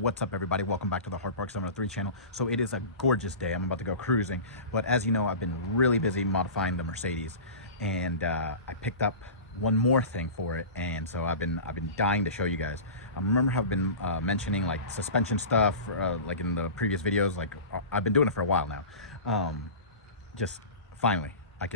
What's up, everybody? Welcome back to the r231 channel. So it is a gorgeous day. I'm about to go cruising, but as you know, I've been really busy modifying the Mercedes, and I picked up one more thing for it, and so I've been dying to show you guys. Remember how I've been mentioning like suspension stuff, like in the previous videos. Like I've been doing it for a while now. Just finally, I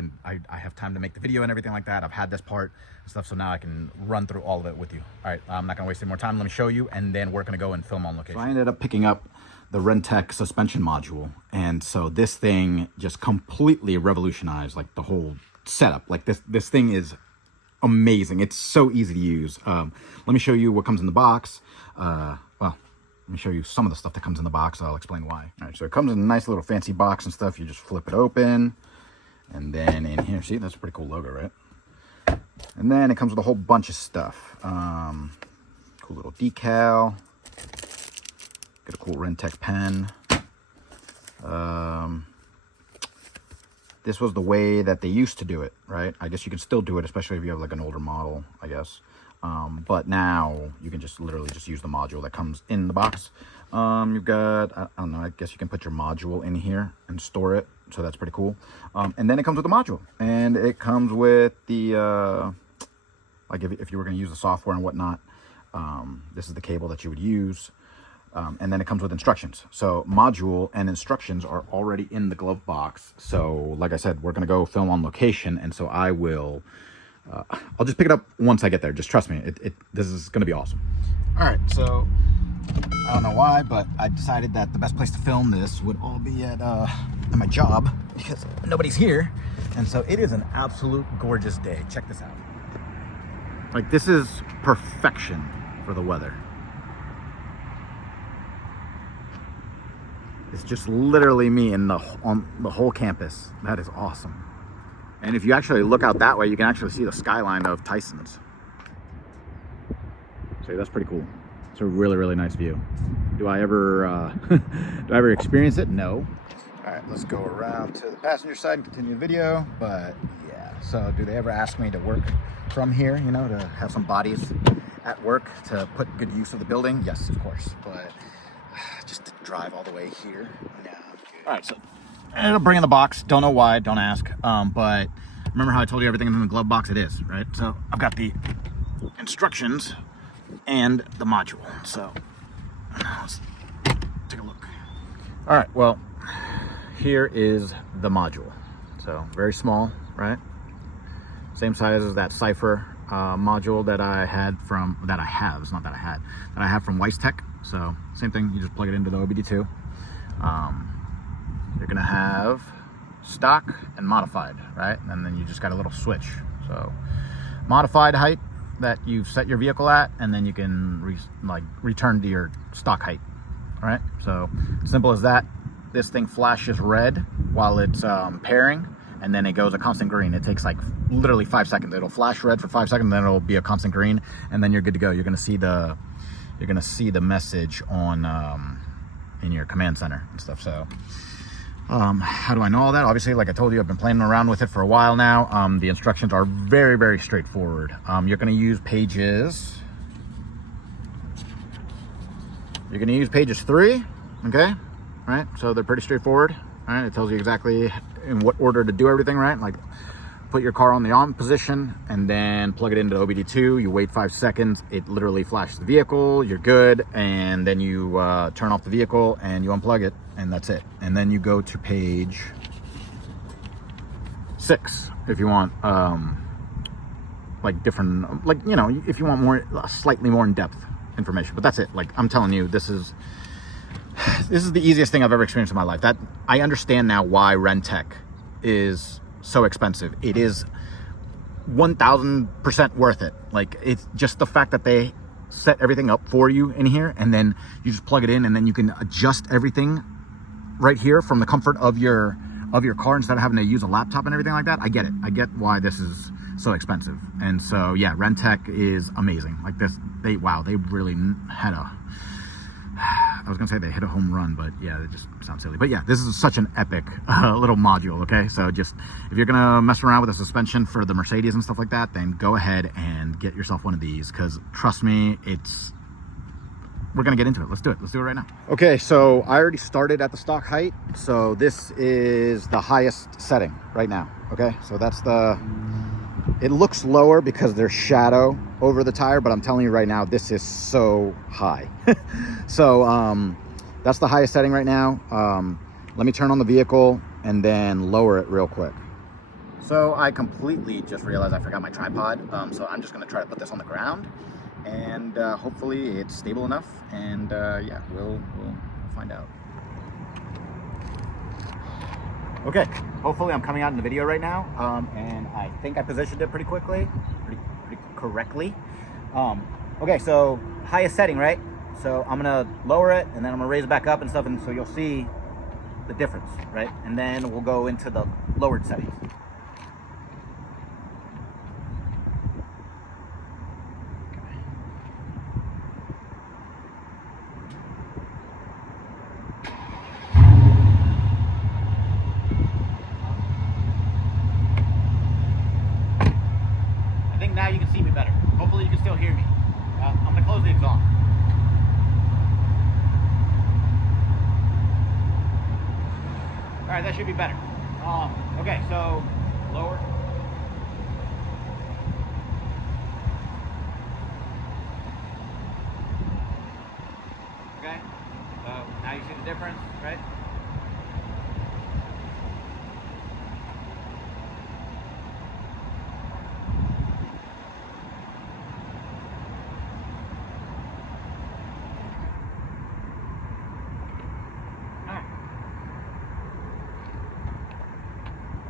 have time to make the video and everything like that. I've had this part and stuff, so now I can run through all of it with you. All right, I'm not gonna waste any more time. Let me show you, and then we're gonna go and film on location. So I ended up picking up the Rentec suspension module, and so this thing just completely revolutionized like the whole setup. Like this thing is amazing. It's so easy to use. Let me show you what comes in the box. Well, let me show you some of the stuff that comes in the box. I'll explain why. All right, so it comes in a nice little fancy box and stuff. You just flip it open. And then in here, see, that's a pretty cool logo, right? And then it comes with a whole bunch of stuff. Cool little decal. Get a cool Rentec pen. This was the way that they used to do it, right? I guess you can still do it, especially if you have like an older model, I guess. But now you can just literally just use the module that comes in the box. You've got, I don't know, I guess you can put your module in here and store it. So that's pretty cool. And then it comes with the module, and it comes with the, like if you were going to use the software and whatnot, this is the cable that you would use. And then it comes with instructions. So module and instructions are already in the glove box. So like I said, we're going to go film on location. And so I will, I'll just pick it up once I get there. Just trust me. This is going to be awesome. All right. So I don't know why, but I decided that the best place to film this would all be at my job, because nobody's here. And so it is an absolute gorgeous day. Check this out. Like, this is perfection for the weather. It's just literally me on the whole campus. That is awesome. And if you actually look out that way, you can actually see the skyline of Tyson's. So that's pretty cool. It's a really, really nice view. Do I ever experience it? No. All right, let's go around to the passenger side and continue the video. But yeah, so do they ever ask me to work from here, you know, to have some bodies at work to put good use of the building? Yes, of course. But just to drive all the way here, no. All right, so it'll bring in the box. Don't know why, don't ask. But remember how I told you everything is in the glove box? It is, right? So I've got the instructions and the module. So let's take a look. All right, well, here is the module. So very small, right? Same size as that Cypher module that I have from Weistech. So same thing, you just plug it into the OBD2. You're gonna have stock and modified, right? And then you just got a little switch. So modified height that you've set your vehicle at, and then you can return to your stock height. All right, so simple as that. This thing flashes red while it's pairing, and then it goes a constant green. It takes like literally 5 seconds. It'll flash red for 5 seconds, then it'll be a constant green, and then you're good to go. You're gonna see the message on in your command center and stuff. So how do I know all that? Obviously, like I told you, I've been playing around with it for a while now. The instructions are very, very straightforward. You're going to use pages. You're going to use pages 3, okay? Right? So they're pretty straightforward. All right? It tells you exactly in what order to do everything, right? Like, put your car on the on position and then plug it into OBD2. You wait 5 seconds. It literally flashes the vehicle. You're good. And then you turn off the vehicle and you unplug it, and that's it. And then you go to page 6 if you want, like different, like, you know, if you want more, slightly more in-depth information. But that's it. Like, I'm telling you, this is the easiest thing I've ever experienced in my life. That I understand now why Rentec is so expensive. It is 1000% worth it. Like, it's just the fact that they set everything up for you in here, and then you just plug it in, and then you can adjust everything right here from the comfort of your car instead of having to use a laptop and everything like that. I get it. I get why this is so expensive. And so yeah, Rentec is amazing. Like this, they really had a, I was gonna say they hit a home run, but yeah, it just sounds silly. But yeah, this is such an epic little module, okay? So just, if you're gonna mess around with a suspension for the Mercedes and stuff like that, then go ahead and get yourself one of these, because trust me, we're gonna get into it. Let's do it right now. Okay, so I already started at the stock height, so this is the highest setting right now. Okay, so that's the, it looks lower because there's shadow over the tire, but I'm telling you right now, this is so high. So that's the highest setting right now. Let me turn on the vehicle and then lower it real quick. So I completely just realized I forgot my tripod. So I'm just gonna try to put this on the ground, and hopefully it's stable enough, and yeah, we'll find out. Okay, hopefully I'm coming out in the video right now, and I think I positioned it pretty correctly. Okay, so highest setting, right? So I'm gonna lower it, and then I'm gonna raise it back up and stuff, and so you'll see the difference, right? And then we'll go into the lowered settings. I think now you can see me better. Hopefully you can still hear me. I'm gonna close the exhaust. All right, that should be better. Okay, so lower. Okay, so now you see the difference, right?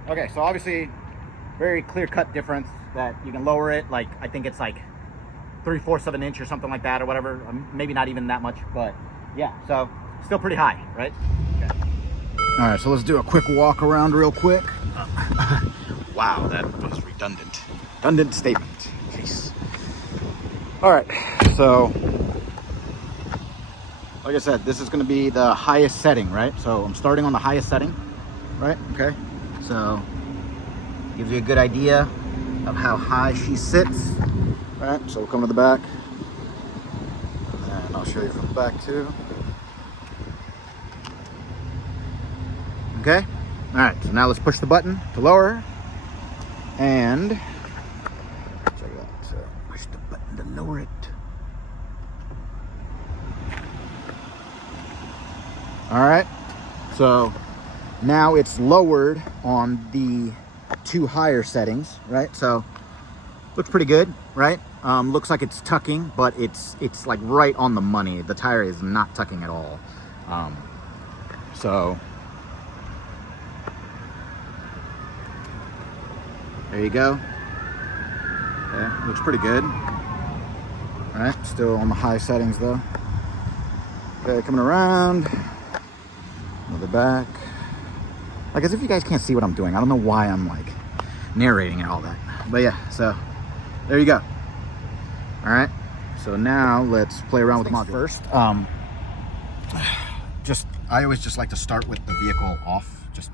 Okay, so obviously very clear-cut difference that you can lower it, like I think it's like 3/4 of an inch or something like that, or whatever. Maybe not even that much, but yeah, so still pretty high, right? Okay. All right, so let's do a quick walk around real quick. Wow, that was redundant. Redundant statement. Jeez. All right, so like I said, this is going to be the highest setting, right? So I'm starting on the highest setting, right? Okay. So gives you a good idea of how high she sits. All right, so we'll come to the back, and I'll show you from the back too. Okay, all right, so now let's push the button to lower her, and check it out. So push the button to lower it. All right, so now it's lowered on the two higher settings, right? So looks pretty good, right? Looks like it's tucking, but it's like right on the money. The tire is not tucking at all. So there you go. Okay, looks pretty good. All right, still on the high settings though. Okay, coming around, another back. Like, as if you guys can't see what I'm doing. I don't know why I'm like narrating and all that. But yeah, so there you go. All right. So now let's play around with the module. First, I always just like to start with the vehicle off. Just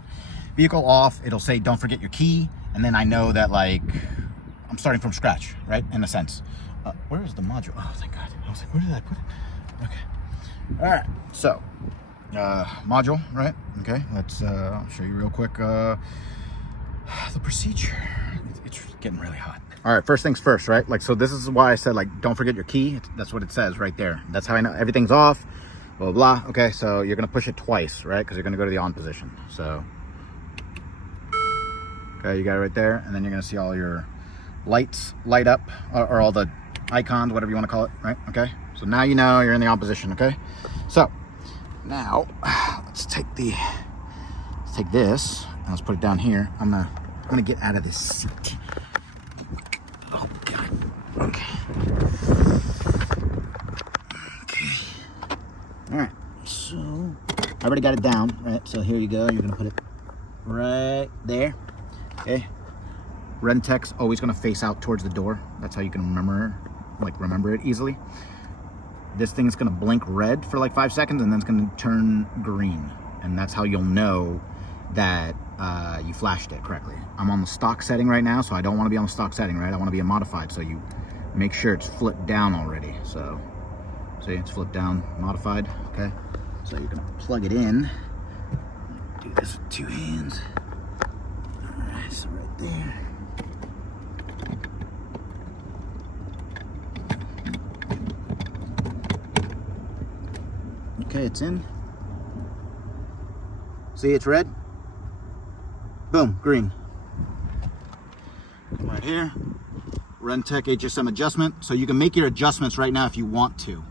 vehicle off. It'll say, don't forget your key. And then I know that like I'm starting from scratch, right? In a sense. Where is the module? Oh, thank God. I was like, where did I put it? Okay. All right. So module, right? Okay, let's show you real quick the procedure. It's getting really hot. All right, first things first, right? Like, so this is why I said, like, don't forget your key. That's what it says right there. That's how I know everything's off, blah, blah, blah. Okay, so you're gonna push it twice, right? Because you're gonna go to the on position. So, okay, you got it right there, and then you're gonna see all your lights light up, or all the icons, whatever you wanna call it, right? Okay, so now you know you're in the on position, okay? So, now, let's take this, and let's put it down here. I'm gonna get out of this seat. Oh God. Okay. Okay. All right. So I already got it down, right? So here you go. You're gonna put it right there. Okay. Red and text always gonna face out towards the door. That's how you can remember it easily. This thing's gonna blink red for like 5 seconds, and then it's gonna turn green. And that's how you'll know that you flashed it correctly. I'm on the stock setting right now, so I don't wanna be on the stock setting, right? I wanna be a modified, so you make sure it's flipped down already. So See, it's flipped down, modified, okay? So you're gonna plug it in. Do this with 2 hands. All right, so right there. Okay, it's in. See, it's red. Boom, green. Come right here. Rentec HSM adjustment. So you can make your adjustments right now if you want to.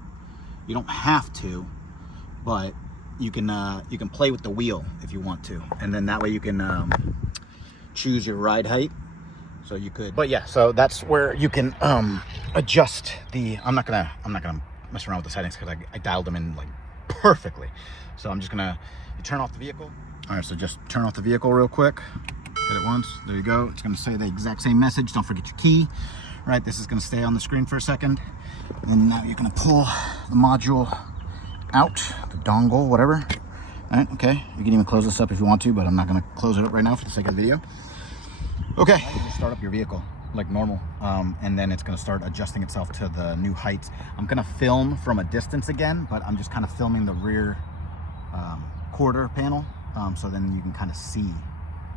You don't have to, but you can play with the wheel if you want to, and then that way you can choose your ride height. So you could, but yeah, so that's where you can adjust the. I'm not gonna mess around with the settings because I dialed them in like perfectly. So I'm just gonna turn off the vehicle. All right, so just turn off the vehicle real quick. Hit it once. There you go. It's gonna say the exact same message. Don't forget your key. Right, this is gonna stay on the screen for a second. And now you're gonna pull the module out, the dongle, whatever. All right, okay. You can even close this up if you want to, but I'm not gonna close it up right now for the sake of the video. Okay, start up your vehicle like normal, and then it's gonna start adjusting itself to the new heights. I'm gonna film from a distance again, but I'm just kind of filming the rear quarter panel, so then you can kind of see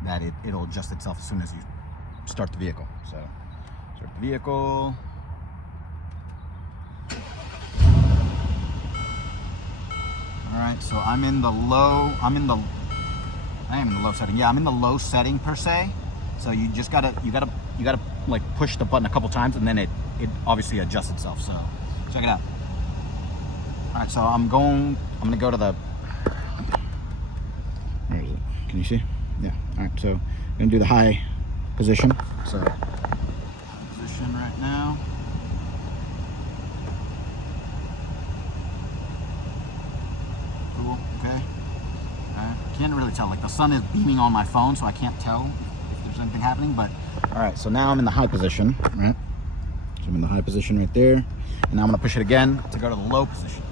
that it'll adjust itself as soon as you start the vehicle. So start the vehicle. All right, so I am in the low setting. Yeah, I'm in the low setting per se. So you just gotta like push the button a couple times, and then it obviously adjusts itself. So check it out. All right, so I'm gonna go to the. Where is it? Can you see? Yeah. All right, so I'm gonna do the high position. So high position right now. Cool. Okay. Can't really tell. Like the sun is beaming on my phone, so I can't tell if there's anything happening. But all right, so now I'm in the high position, right? So I'm in the high position right there, and now I'm gonna push it again to go to the low position.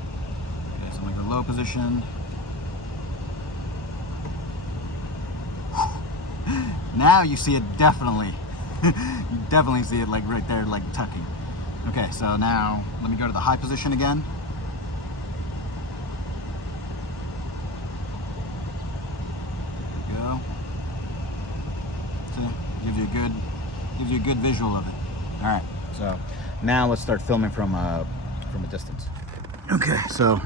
Okay, so I'm gonna go to low position. Now you see it definitely. You definitely see it like right there, like tucking. Okay, so now let me go to the high position again. Gives you a good visual of it. All right, so now let's start filming from a distance. Okay, so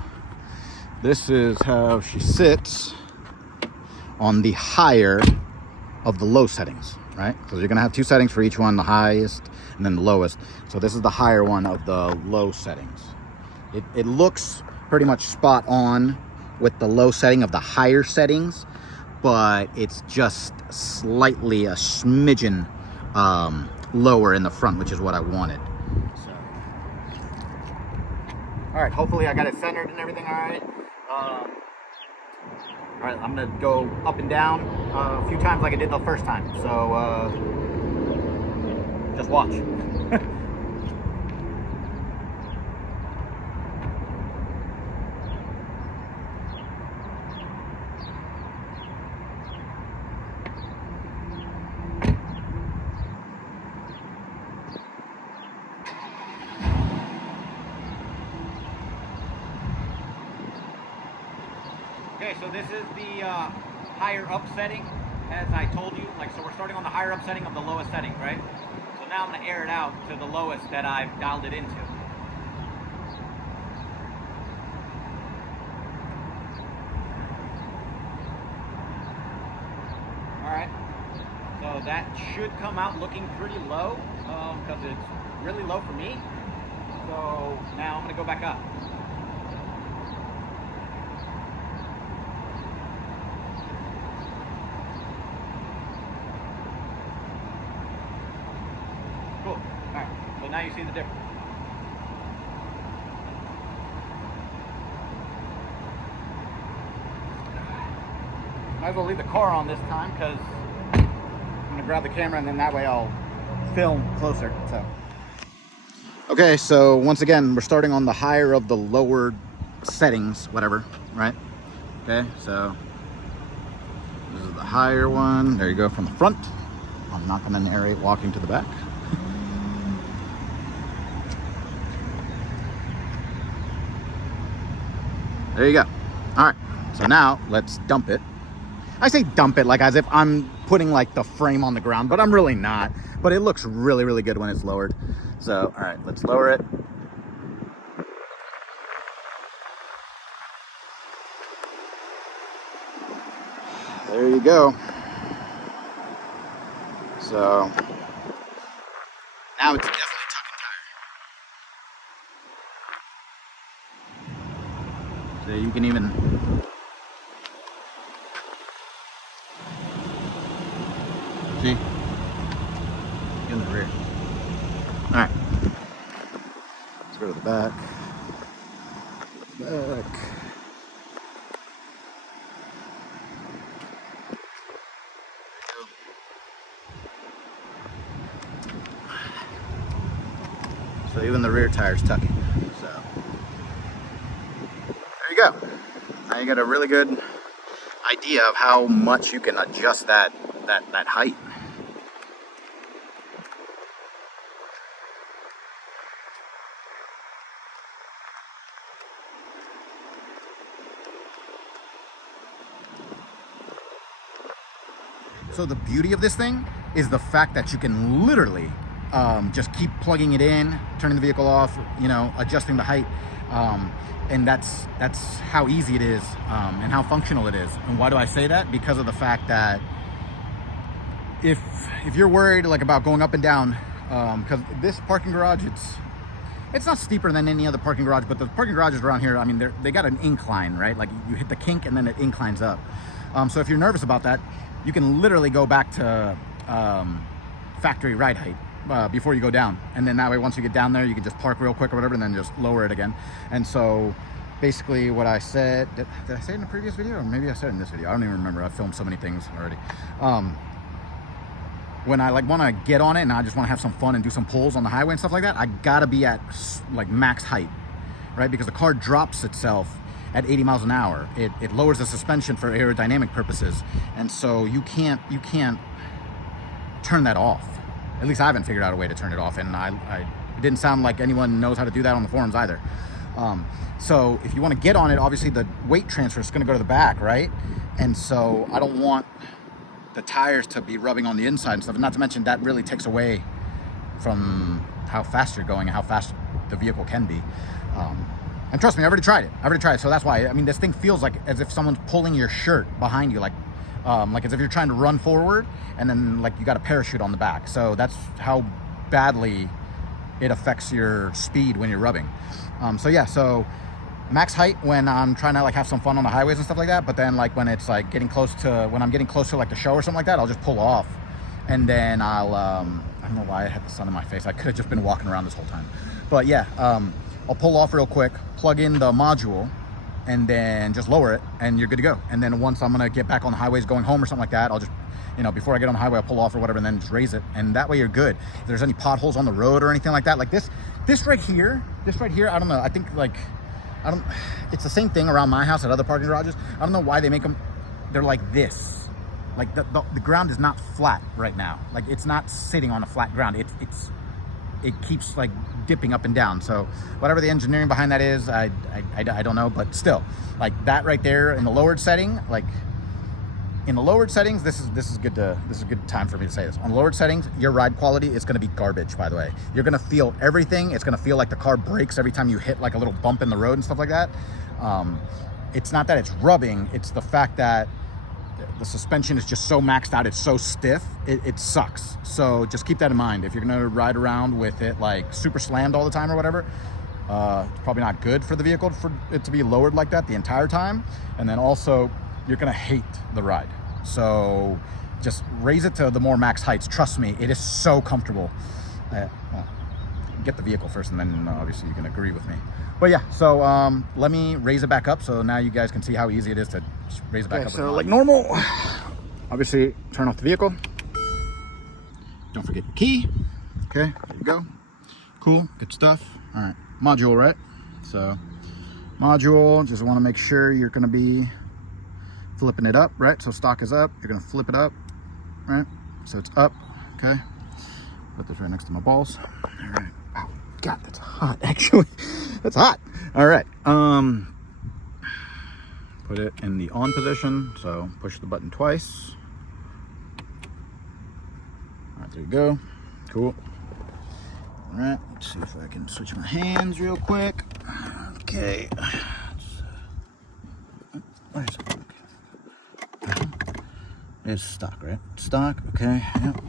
this is how she sits on the higher of the low settings, right? So you're gonna have 2 settings for each one, the highest and then the lowest. So this is the higher one of the low settings. It looks pretty much spot on with the low setting of the higher settings, but it's just slightly a smidgen lower in the front, which is what I wanted. So, all right, hopefully I got it centered and everything all right. All right, I'm gonna go up and down a few times like I did the first time. So just watch. Okay, so this is the higher up setting, as I told you. Like, so we're starting on the higher up setting of the lowest setting, right? So now I'm going to air it out to the lowest that I've dialed it into. All right, so that should come out looking pretty low, because it's really low for me. So now I'm going to go back up. Cool. All right. So now you see the difference. Might as well leave the car on this time because I'm gonna grab the camera and then that way I'll film closer. So. Okay, so once again, we're starting on the higher of the lower settings, whatever, right? Okay, so this is the higher one. There you go from the front. I'm not gonna narrate walking to the back. There you go. All right, so now let's dump it. I say dump it like as if I'm putting like the frame on the ground, but I'm really not. But it looks really, really good when it's lowered. So, all right, let's lower it. There you go. So now it's definitely tucking tire. So you can even see in the rear. All right, let's go to the back. So even the rear tire's tucking. So there you go. Now you got a really good idea of how much you can adjust that height. So the beauty of this thing is the fact that you can literally just keep plugging it in, turning the vehicle off, you know, adjusting the height. And that's how easy it is and how functional it is. And why do I say that? Because of the fact that if you're worried like about going up and down, because this parking garage, it's not steeper than any other parking garage, but the parking garages around here, I mean, they got an incline, right? Like you hit the kink and then it inclines up. So if you're nervous about that, you can literally go back to factory ride height before you go down. And then that way, once you get down there, you can just park real quick or whatever, and then just lower it again. And so basically what I said, did I say it in the previous video? Or maybe I said it in this video. I don't even remember. I've filmed so many things already. When I like want to get on it and I just want to have some fun and do some pulls on the highway and stuff like that, I gotta be at like max height, right? Because the car drops itself at 80 miles an hour. It lowers the suspension for aerodynamic purposes. And so you can't turn that off. At least I haven't figured out a way to turn it off. And it didn't sound like anyone knows how to do that on the forums either. So if you want to get on it, obviously the weight transfer is going to go to the back, right? And so I don't want the tires to be rubbing on the inside and stuff. Not to mention that really takes away from how fast you're going and how fast the vehicle can be. And trust me, I've already tried it. So that's why, I mean, this thing feels like as if someone's pulling your shirt behind you, like as if you're trying to run forward and then like you got a parachute on the back. So that's how badly it affects your speed when you're rubbing. So yeah, so max height when I'm trying to like have some fun on the highways and stuff like that. But then like when it's like when I'm getting close to like the show or something like that, I'll just pull off. And then I'll, I don't know why I had the sun in my face. I could have just been walking around this whole time. But yeah, I'll pull off real quick, plug in the module, and then just lower it, and you're good to go. And then once I'm gonna get back on the highways going home or something like that, I'll just, you know, before I get on the highway, I'll pull off or whatever, and then just raise it. And that way you're good. If there's any potholes on the road or anything like that, like this right here, I don't know. I think like, it's the same thing around my house at other parking garages. I don't know why they make them, they're like this. Like the ground is not flat right now. Like it's not sitting on a flat ground. It keeps like dipping up and down. So whatever the engineering behind that is, I don't know, but still, like that right there in the lowered setting, like in the lowered settings, this is a good time for me to say this. On lowered settings, your ride quality is going to be garbage, by the way. You're going to feel everything. It's going to feel like the car brakes every time you hit like a little bump in the road and stuff like that. It's not that it's rubbing, it's the fact that the suspension is just so maxed out, it's so stiff, it sucks. So just keep that in mind. If you're gonna ride around with it like super slammed all the time or whatever, it's probably not good for the vehicle for it to be lowered like that the entire time. And then also, you're gonna hate the ride. So just raise it to the more max heights. Trust me, it is so comfortable. Well, get the vehicle first and then obviously you can agree with me. But yeah, so let me raise it back up so now you guys can see how easy it is to just raise it back up. So like normal, obviously turn off the vehicle. Don't forget the key. Okay, there you go. Cool, good stuff. All right, module, right? So module, just want to make sure you're going to be flipping it up, right? So stock is up, you're going to flip it up, right? So it's up, okay? Put this right next to my balls. All right. Ow, God, that's hot, actually. That's hot. All right. Put it in the on position, so push the button twice. All right, there you go. Cool. All right, let's see if I can switch my hands real quick. Okay. Where is it? Okay. It's stock, right? Stock, okay, yep.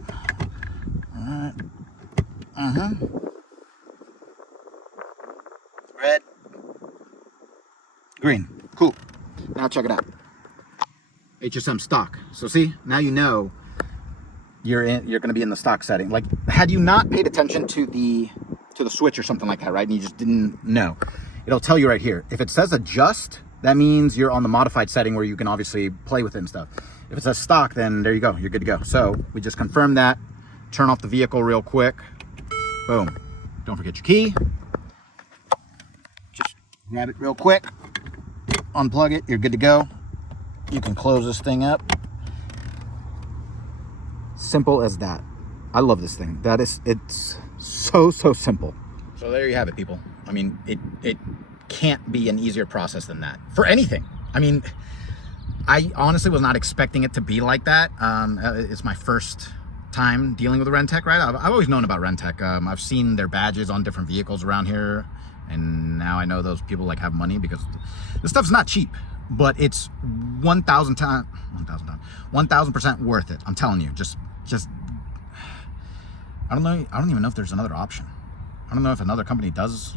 All right. Red. Green. Cool. Now check it out. HSM stock. So see, now you know you're going to be in the stock setting. Like, had you not paid attention to the switch or something like that, right? And you just didn't know, it'll tell you right here. If it says adjust, that means you're on the modified setting where you can obviously play with it and stuff. If it says stock, then there you go. You're good to go. So we just confirmed that. Turn off the vehicle real quick. Boom. Don't forget your key. Just grab it real quick. Unplug it. You're good to go. You can close this thing up. Simple as that. I love this thing. It's so simple. So there you have it, people. I mean, it can't be an easier process than that for anything. I mean, I honestly was not expecting it to be like that. It's my first time dealing with a Rentec, right? I've always known about Rentec. I've seen their badges on different vehicles around here, and now I know those people like have money because this stuff's not cheap, but it's 1,000% worth it. I'm telling you, just I don't know. I don't even know if there's another option. I don't know if another company does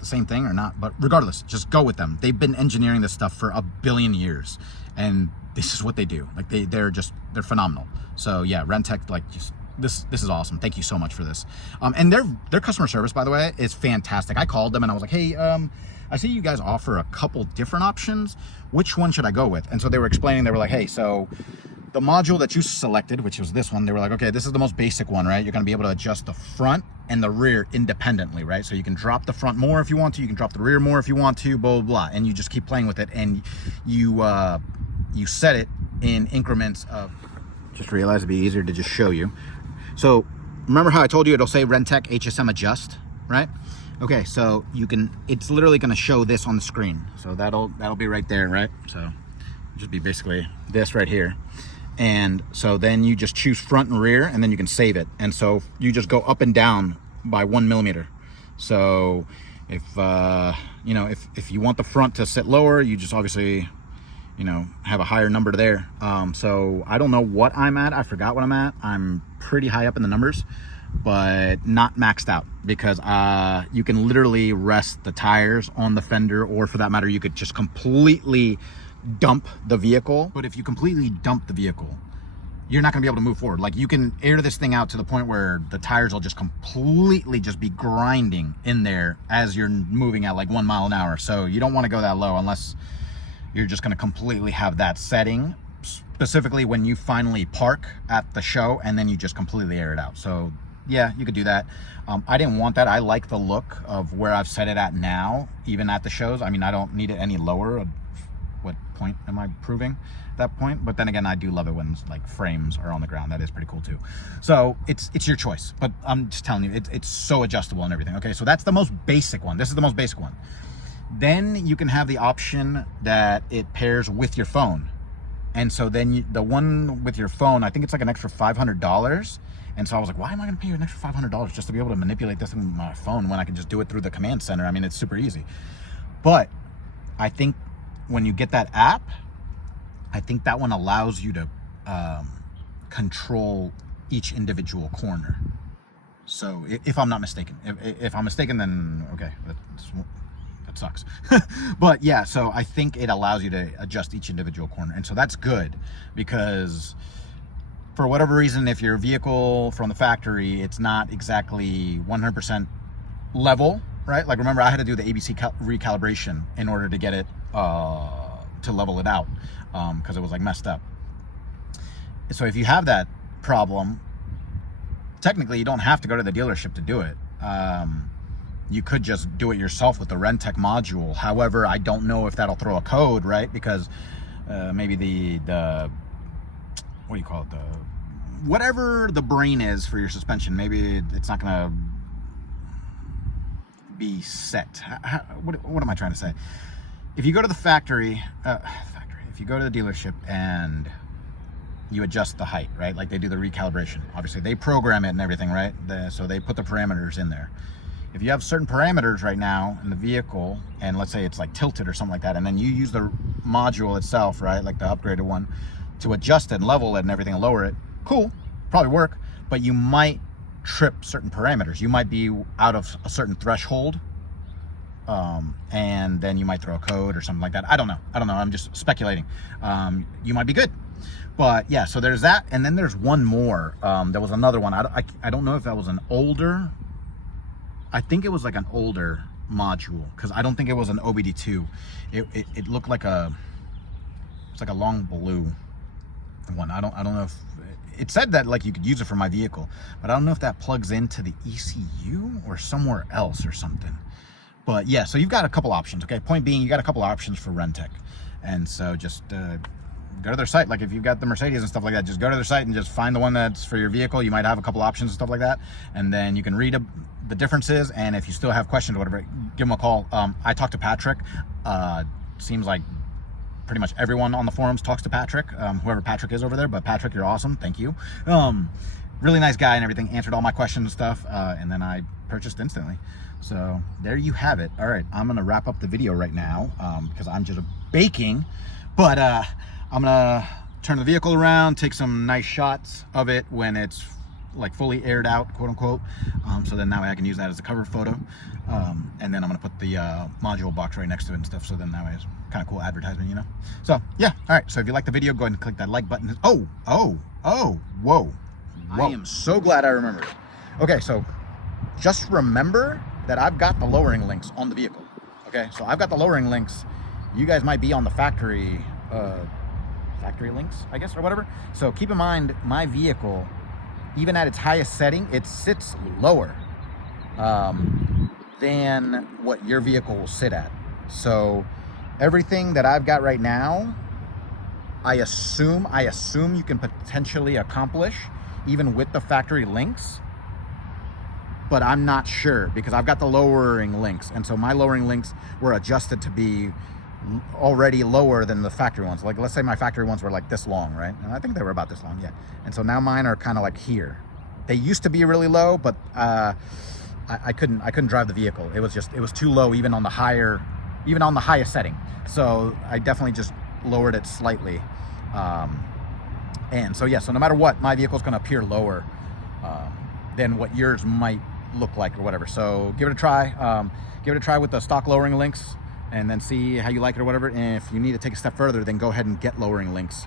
the same thing or not, but regardless, just go with them. They've been engineering this stuff for a billion years, and this is what they do. Like they're phenomenal. So yeah, Rentec, like, just this is awesome. Thank you so much for this. And their customer service, by the way, is fantastic. I called them and I was like, hey, I see you guys offer a couple different options. Which one should I go with? And so they were explaining. They were like, hey, so the module that you selected, which was this one, they were like, okay, this is the most basic one, right? You're going to be able to adjust the front and the rear independently, right? So you can drop the front more if you want to, you can drop the rear more if you want to, blah, blah, blah. And you just keep playing with it, and you set it in increments of, just realized it'd be easier to just show you. So remember how I told you it'll say Rentec HSM adjust, right? Okay, so you can, it's literally going to show this on the screen. So that'll be right there, right? So just be basically this right here. And so then you just choose front and rear, and then you can save it. And so you just go up and down by 1 millimeter. So if you know, if you want the front to sit lower, you just obviously, you know, have a higher number there. So I don't know what I'm at. I forgot what I'm at. I'm pretty high up in the numbers, but not maxed out, because you can literally rest the tires on the fender, or for that matter, you could just completely dump the vehicle. But if you completely dump the vehicle, you're not gonna be able to move forward. Like, you can air this thing out to the point where the tires will just completely just be grinding in there as you're moving at like 1 mile an hour. So you don't want to go that low unless you're just gonna completely have that setting, specifically when you finally park at the show, and then you just completely air it out. So yeah, you could do that. I didn't want that. I like the look of where I've set it at now, even at the shows. I mean, I don't need it any lower. What point am I proving at that point? But then again, I do love it when like frames are on the ground. That is pretty cool too. So it's your choice, but I'm just telling you, it's so adjustable and everything. Okay, so that's the most basic one. This is the most basic one. Then you can have the option that it pairs with your phone. And so then the one with your phone, I think it's like an extra $500. And so I was like, why am I going to pay you an extra $500 just to be able to manipulate this on my phone when I can just do it through the command center? I mean, it's super easy. But I think when you get that app, I think that one allows you to control each individual corner. So if I'm not mistaken, if I'm mistaken, then okay, that sucks. But yeah, so I think it allows you to adjust each individual corner. And so that's good, because for whatever reason, if your vehicle from the factory, it's not exactly 100% level, right? Like, remember, I had to do the ABC recalibration in order to get it to level it out, because it was like messed up. So if you have that problem, technically you don't have to go to the dealership to do it. You could just do it yourself with the Rentec module. However, I don't know if that'll throw a code, right? Because maybe the what do you call it, whatever the brain is for your suspension, maybe it's not gonna be set. What am I trying to say? If you go to the factory, you go to the dealership and you adjust the height, right? Like they do the recalibration. Obviously, they program it and everything, right? So they put the parameters in there. If you have certain parameters right now in the vehicle, and let's say it's like tilted or something like that, and then you use the module itself, right? Like the upgraded one, to adjust it and level it and everything and lower it, cool, probably work, but you might trip certain parameters. You might be out of a certain threshold, and then you might throw a code or something like that. I don't know. I'm just speculating. You might be good. But yeah, so there's that, and then there's one more. There was another one. I don't know if that was an older. I think it was like an older module, because I don't think it was an OBD2. It looked like it's like a long blue one. I don't know if it said that like you could use it for my vehicle, but I don't know if that plugs into the ECU or somewhere else or something. But yeah, so you've got a couple options. Okay, point being, you got a couple options for Rentec, and so just go to their site. Like if you've got the Mercedes and stuff like that, just go to their site and just find the one that's for your vehicle. You might have a couple options and stuff like that, and then you can read the differences, and if you still have questions or whatever, give them a call. I talked to Patrick. Seems like pretty much everyone on the forums talks to Patrick, whoever Patrick is over there, but Patrick, you're awesome. Thank you. Really nice guy and everything, answered all my questions and stuff, and then I purchased instantly. So there you have it. All right, I'm gonna wrap up the video right now, because I'm just baking, but I'm gonna turn the vehicle around, take some nice shots of it when it's like fully aired out, quote unquote, so then that way I can use that as a cover photo, and then I'm gonna put the module box right next to it and stuff, so then that way it's kind of cool advertisement, you know. So yeah, all right, so if you like the video, go ahead and click that like button. Whoa, I am so glad I remembered. Okay, so just remember that I've got the lowering links on the vehicle. Okay, so I've got the lowering links. You guys might be on the factory links, I guess, or whatever. So keep in mind, my vehicle, even at its highest setting, it sits lower than what your vehicle will sit at. So everything that I've got right now, I assume you can potentially accomplish even with the factory links, but I'm not sure, because I've got the lowering links, and so my lowering links were adjusted to be already lower than the factory ones. Like let's say my factory ones were like this long, right? And I think they were about this long, yeah. And so now mine are kind of like here. They used to be really low, but I couldn't drive the vehicle. It was too low even on the highest setting. So I definitely just lowered it slightly. And so yeah, so no matter what, my vehicle is going to appear lower than what yours might look like or whatever. So give it a try. Give it a try with the stock lowering links, and then see how you like it or whatever. And if you need to take a step further, then go ahead and get lowering links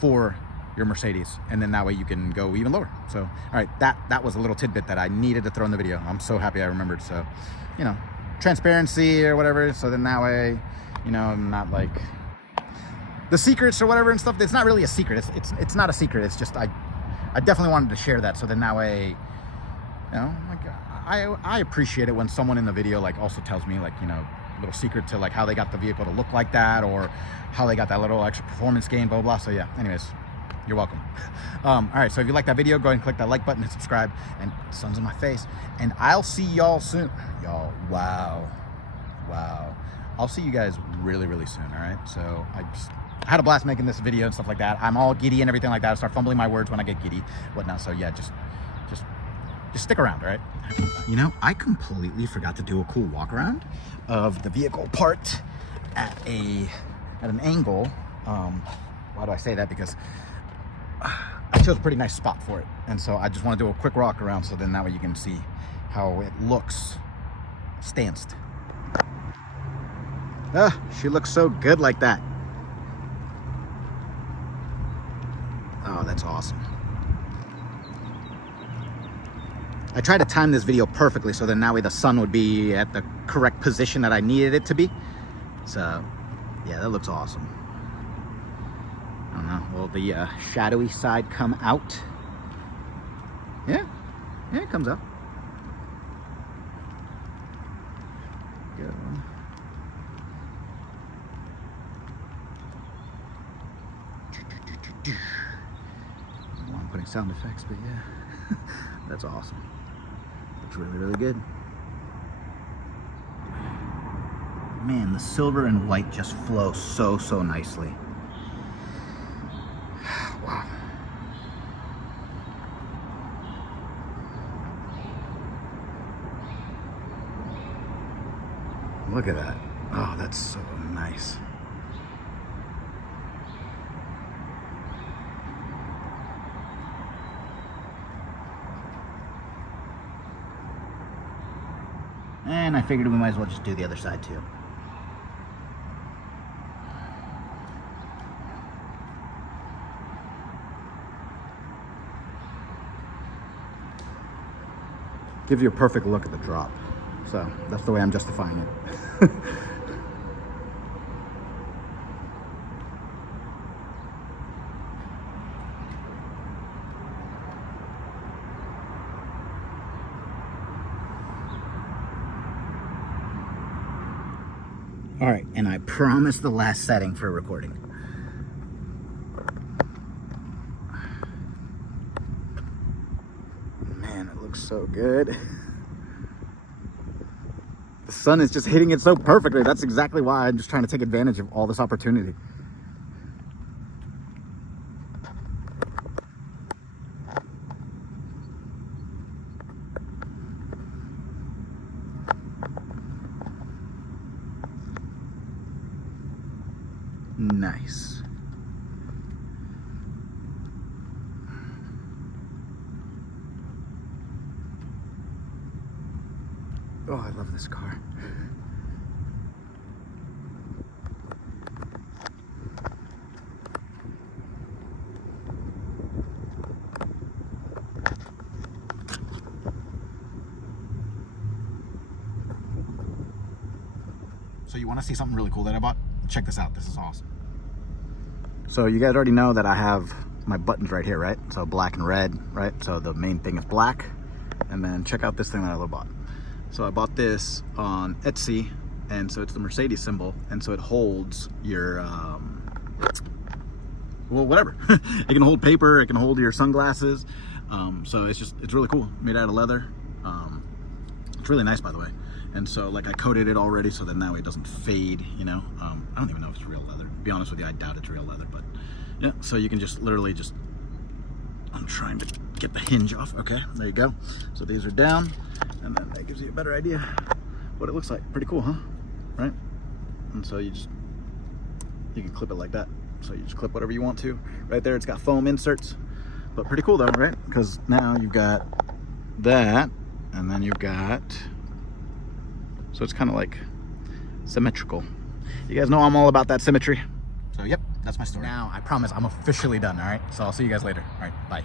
for your Mercedes, and then that way you can go even lower. So all right, that was a little tidbit that I needed to throw in the video. I'm so happy I remembered. So, you know, transparency or whatever, so then that way, you know, I'm not like the secrets or whatever and stuff. It's not really a secret. It's not a secret. It's just I definitely wanted to share that, so then that way, you know, like I appreciate it when someone in the video like also tells me, like, you know, a little secret to like how they got the vehicle to look like that, or how they got that little extra performance gain, blah blah. So yeah, anyways, you're welcome. All right, so if you like that video, go ahead and click that like button and subscribe, and sun's in my face, and I'll see y'all soon. Y'all, wow, I'll see you guys really soon. All right, so I had a blast making this video and stuff like that. I'm all giddy and everything like that. I start fumbling my words when I get giddy, whatnot. So yeah, just stick around, all right? You know, I completely forgot to do a cool walk around of the vehicle parked at an angle. Why do I say that? Because I chose a pretty nice spot for it, and so I just want to do a quick walk around, so then that way you can see how it looks stanced. She looks so good like that. Oh, that's awesome. I tried to time this video perfectly, so then that way the sun would be at the correct position that I needed it to be. So yeah, that looks awesome. I don't know, will the shadowy side come out? Yeah, it comes out. Go. Well, I'm putting sound effects, but yeah, that's awesome. Looks really good. Man, the silver and white just flow so nicely. Look at that. Oh, that's so nice. And I figured we might as well just do the other side too. Gives you a perfect look at the drop. So that's the way I'm justifying it. All right, and I promise the last setting for recording. Man, it looks so good. The sun is just hitting it so perfectly. That's exactly why I'm just trying to take advantage of all this opportunity. Nice. Oh, I love this car. So you want to see something really cool that I bought? Check this out. This is awesome. So you guys already know that I have my buttons right here, right? So black and red, right? So the main thing is black. And then check out this thing that I bought. So I bought this on Etsy, and so it's the Mercedes symbol, and so it holds your, well, whatever. It can hold paper, it can hold your sunglasses. So it's really cool. Made out of leather. It's really nice, by the way. And so like I coated it already so that now it doesn't fade, you know. I don't even know if it's real leather. To be honest with you, I doubt it's real leather, but yeah. So you can just literally just, I'm trying to get the hinge off. Okay, there you go. So these are down, and then that gives you a better idea what it looks like. Pretty cool, huh? Right? And so you can clip it like that. So you just clip whatever you want to. Right there, it's got foam inserts, but pretty cool though, right? Because now you've got that, and then you've got, so it's kind of like symmetrical. You guys know I'm all about that symmetry. So yep, that's my story. Now, I promise I'm officially done, all right? So I'll see you guys later. All right, bye.